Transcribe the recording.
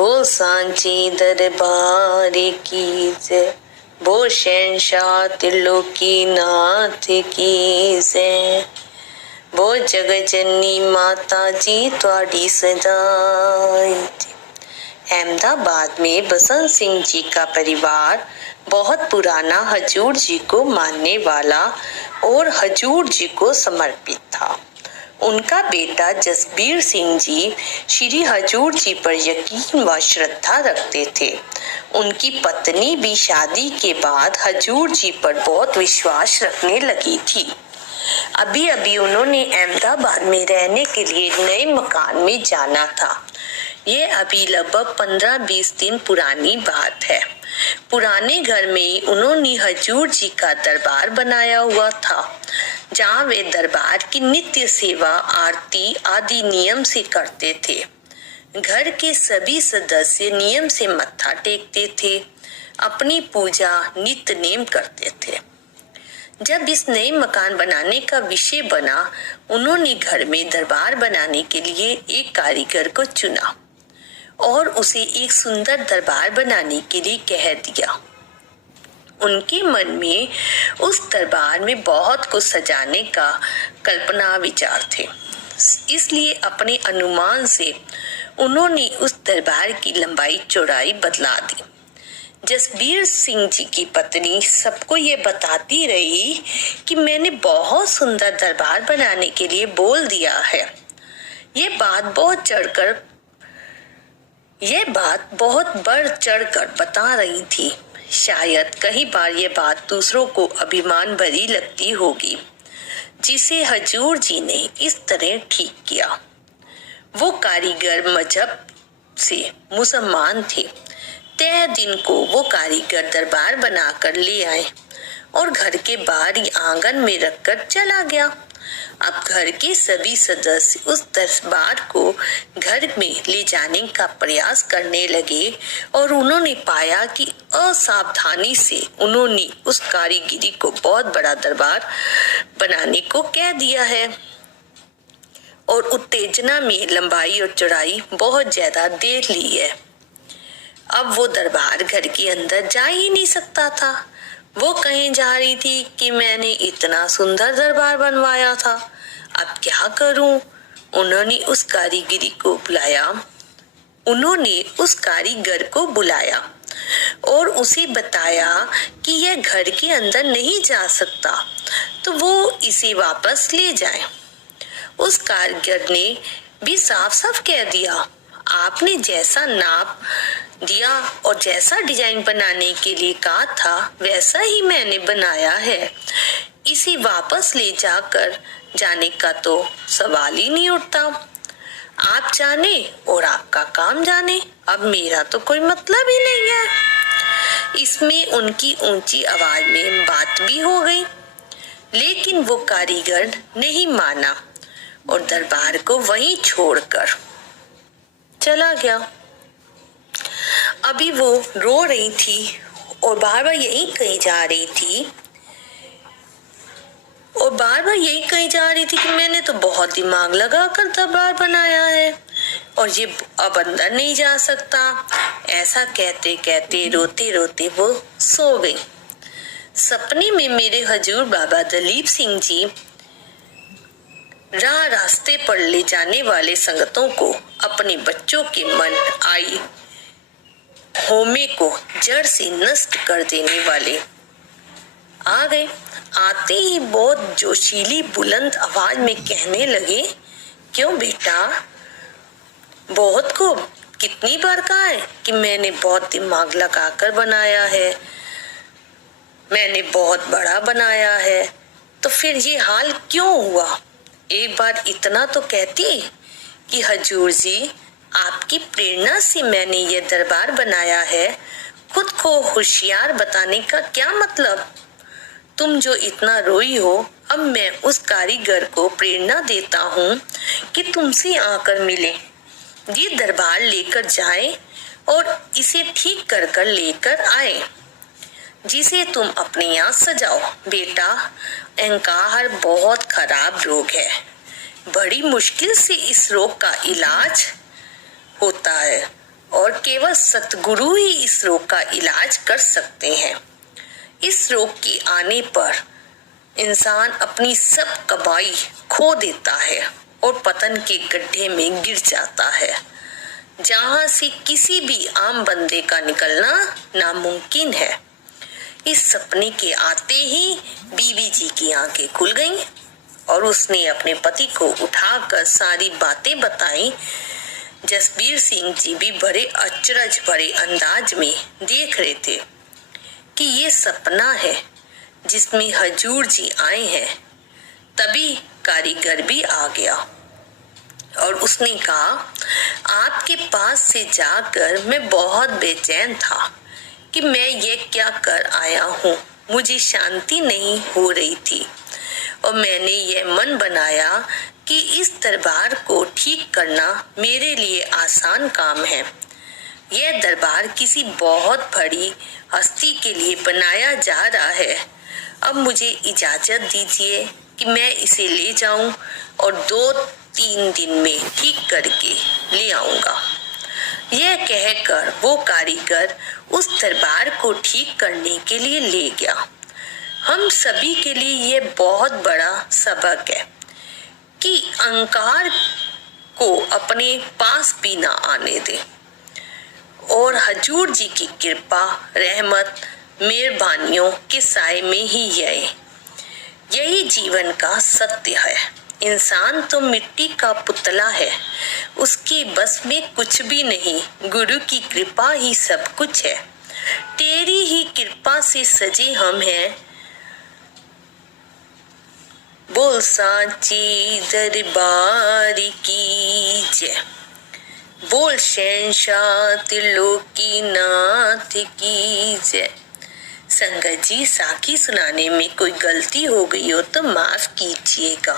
वो सांची दरबार की जय, वो शहंशाह त्रिलोकी नाथ की जय, वो जगजननी माता जी त्वाड़ी सदाई। अहमदाबाद में बसंत सिंह जी का परिवार बहुत पुराना हजूर जी को मानने वाला और हजूर जी को समर्पित था। उनका बेटा जसबीर सिंह जी श्री हजूर जी पर यकीन व श्रद्धा रखते थे। उनकी पत्नी भी शादी के बाद हजूर जी पर बहुत विश्वास रखने लगी थी। अभी अभी उन्होंने अहमदाबाद में रहने के लिए नए मकान में जाना था। ये अभी लगभग 15-20 दिन पुरानी बात है। पुराने घर में उन्होंने हजूर जी का दरबार बनाया हुआ था, जहाँ वे दरबार की नित्य सेवा, आरती आदि नियम से करते थे। घर के सभी सदस्य नियम से मत्था टेकते थे, अपनी पूजा नित्य नेम करते थे। जब इस नए मकान बनाने का विषय बना, उन्होंने घर में दरबार बनाने के लिए एक कारीगर को चुना और उसे एक सुंदर दरबार बनाने के लिए कह दिया। उनके मन में उस दरबार में बहुत कुछ सजाने का कल्पना विचार थे, इसलिए अपने अनुमान से उन्होंने उस दरबार की लंबाई चौड़ाई बदला दी। जसबीर सिंह जी की पत्नी सबको ये बताती रही कि मैंने बहुत सुंदर दरबार बनाने के लिए बोल दिया है। ये बात बहुत बढ़ चढ़कर बता रही थी। शायद कई बार ये बात दूसरों को अभिमान भरी लगती होगी, जिसे हजूर जी ने इस तरह ठीक किया। वो कारीगर मजहब से मुसलमान थे। तय दिन को वो कारीगर दरबार बनाकर ले आए और घर के बाहरी आंगन में रखकर चला गया। अब घर के सभी सदस्य उस दरबार को घर में ले जाने का प्रयास करने लगे और उन्होंने पाया कि असावधानी से उन्होंने उस कारीगिरी को बहुत बड़ा दरबार बनाने को कह दिया है और उत्तेजना में लंबाई और चौड़ाई बहुत ज्यादा दे ली है। अब वो दरबार घर के अंदर जा ही नहीं सकता था। वो कहीं जा रही थी कि मैंने इतना सुंदर दरबार बनवाया था, अब क्या करूं? उन्होंने उस कारीगर को बुलाया और उसे बताया कि यह घर के अंदर नहीं जा सकता, तो वो इसे वापस ले जाए। उस कारीगर ने भी साफ साफ कह दिया, आपने जैसा नाप दिया और जैसा डिजाइन बनाने के लिए कहा था वैसा ही मैंने बनाया है। इसे वापस ले जाने का तो सवाल ही नहीं उठता। आप जाने और आपका काम जाने, अब मेरा तो कोई मतलब ही नहीं है। इसमें उनकी ऊंची आवाज में बात भी हो गई, लेकिन वो कारीगर नहीं माना और दरबार को वहीं छोड़कर चला गया। अभी वो रो रही थी और बार बार यही कही जा रही थी कि मैंने तो बहुत दिमाग लगाकर दरबार बनाया है और ये अब अंदर नहीं जा सकता। ऐसा कहते कहते रोते रोते वो सो गई। सपने में मेरे हजूर बाबा दलीप सिंह जी रास्ते पर ले जाने वाले संगतों को अपने बच्चों के मन आई होमे को जड़ से नष्ट कर देने वाले आ गए। आते ही बहुत जोशीली बुलंद आवाज में कहने लगे, क्यों बेटा, बहुत को कितनी बार कहा है कि मैंने बहुत दिमाग लगाकर बनाया है, मैंने बहुत बड़ा बनाया है, तो फिर ये हाल क्यों हुआ? एक बार इतना तो कहती कि हजूर जी, आपकी प्रेरणा से मैंने ये दरबार बनाया है। खुद को होशियार बताने का क्या मतलब? तुम जो इतना रोई हो, अब मैं उस कारीगर को प्रेरणा देता हूँ कि तुमसे आकर मिले, ये दरबार लेकर जाए और इसे ठीक कर लेकर आए, जिसे तुम अपने यहाँ सजाओ। बेटा, अहंकार बहुत खराब रोग है, बड़ी मुश्किल से इस रोग का इलाज होता है और केवल सतगुरु ही इस रोग का इलाज कर सकते हैं। इस रोग के आने पर इंसान अपनी सब कमाई खो देता है और पतन के गड्ढे में गिर जाता है, जहां से किसी भी आम बंदे का निकलना नामुमकिन है। इस सपने के आते ही बीवी जी की आंखें खुल गईं और उसने अपने पति को उठाकर सारी बातें बताई। जसबीर सिंह जी भी बड़े अचरज भरे अंदाज में देख रहे थे कि ये सपना है जिसमें हजूर जी आए हैं। तभी कारीगर भी आ गया और उसने कहा, आपके पास से जाकर मैं बहुत बेचैन था कि मैं ये क्या कर आया हूँ। मुझे शांति नहीं हो रही थी और मैंने ये मन बनाया कि इस दरबार को ठीक करना मेरे लिए आसान काम है। यह दरबार किसी बहुत बड़ी हस्ती के लिए बनाया जा रहा है। अब मुझे इजाजत दीजिए कि मैं इसे ले जाऊं और 2-3 दिन में ठीक करके ले आऊंगा। यह कहकर वो कारीगर उस दरबार को ठीक करने के लिए ले गया। हम सभी के लिए यह बहुत बड़ा सबक है कि अहंकार को अपने पास भी ना आने दे और हजूर जी की कृपा, रहमत, मेहरबानियों के साए में ही यही जीवन का सत्य है। इंसान तो मिट्टी का पुतला है, उसके बस में कुछ भी नहीं। गुरु की कृपा ही सब कुछ है। तेरी ही कृपा से सजे हम हैं। बोल सांची दरबार की जय। बोल शहंशाह त्रिलोकी नाथ की जय। संगत जी, साखी सुनाने में कोई गलती हो गई हो तो माफ कीजिएगा।